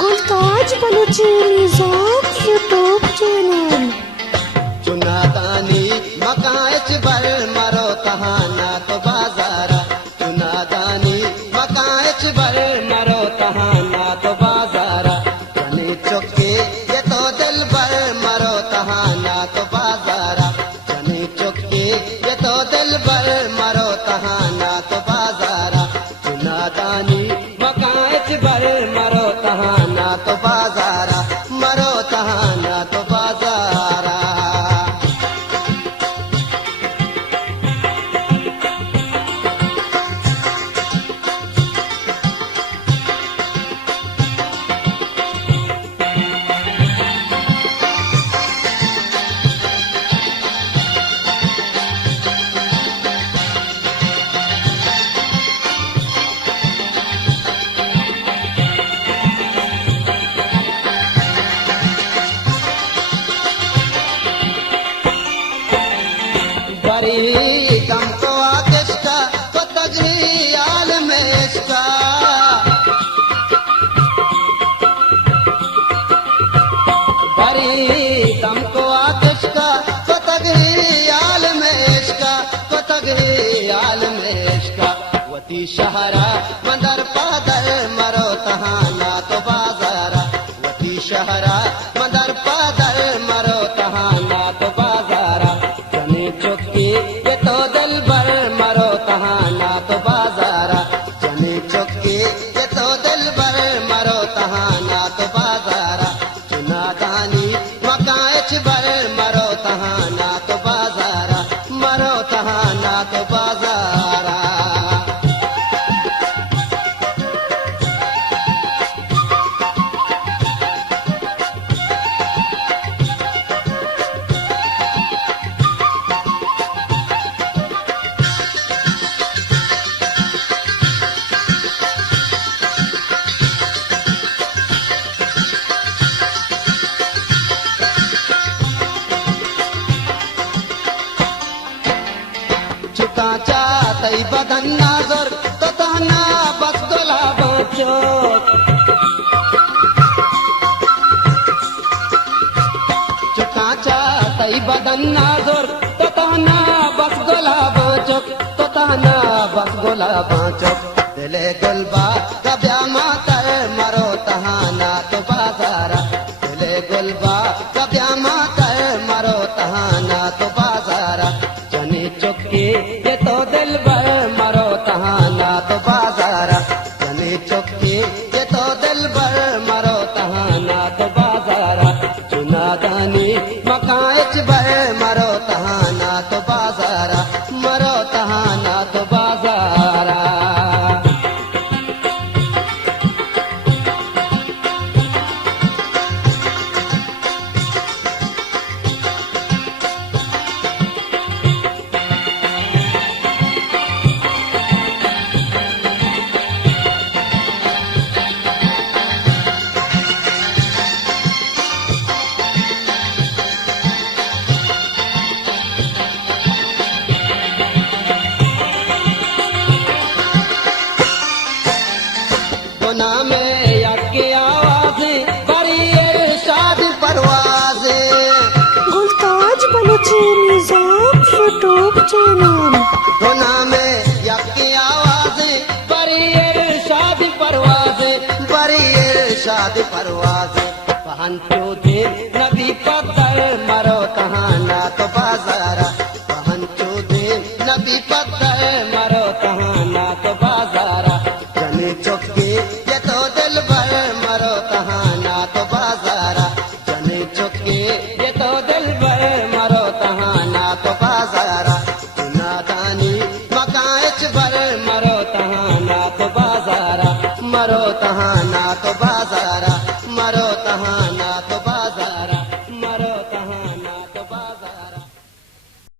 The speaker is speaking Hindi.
गुलताज बलूचिनी ज़ौक़ यूट्यूब चैनल। चुनादानी मकाच बर मरो तहाना तो बाजारा, चुनादानी मकाच बर मरो तहाना तो बाजारा, जने चुके ये तो दिल बर मरो तहाना तो बाजारा, जने चुके ये तो दिल बर मरो तहाना तो बाजारा, चुनादानी मकाच बर मरो तहाना तो बाजारा, मरो तहाना तो बाजारा। बरी कम को आतिशका तो तगरी आलम इश्का, बरी कम को आतिशका तो तगरी आलम इश्का, तो तगरी आलम इश्का, वती शहरा मंदर पादर मरो तहाना तो बाजारा, वती शहरा मंदर पादर मरो तहाना तो बाजारा, जने चुकी ये तो दिल बर मरो तहाना तो बाजारा, जने चुकी ये तो दिल बर मरो तहाना तो बाजारा, चुनादानी मकाच बर मरो तहाना तो बाजारा, मरो तहाना तो बाजारा। चुका चाहते बदन नाजर तो तहना बस गोला बचो, चुका चाहते बदन नाजर तो तहना बस गोला बचो, तो तहना बस गोला बचो, दिले गुलबा कब्या मातर मरो तहाना तो बाजारा, दिले गुलबा कब्या मातर मरो तहाना तो बाजारा, जने चुके ये तो दिल बर मरो तहाना तो बाजारा, जने चुके ये तो दिल बर मरो तहाना तो बाजारा, चुनादानी मकाच बर मरो तहाना तो बाजारा, मरो तहाना तो बाजारा। गुना में यके आवाज़ें बड़ी इरशाद परवाज़ें, गुलताज बलूचिनी ज़ौक़ यूट्यूब चैनल। गुना में यके आवाज़ें बड़ी इरशाद परवाज़ें, बड़ी इरशाद परवाज़ें, पहन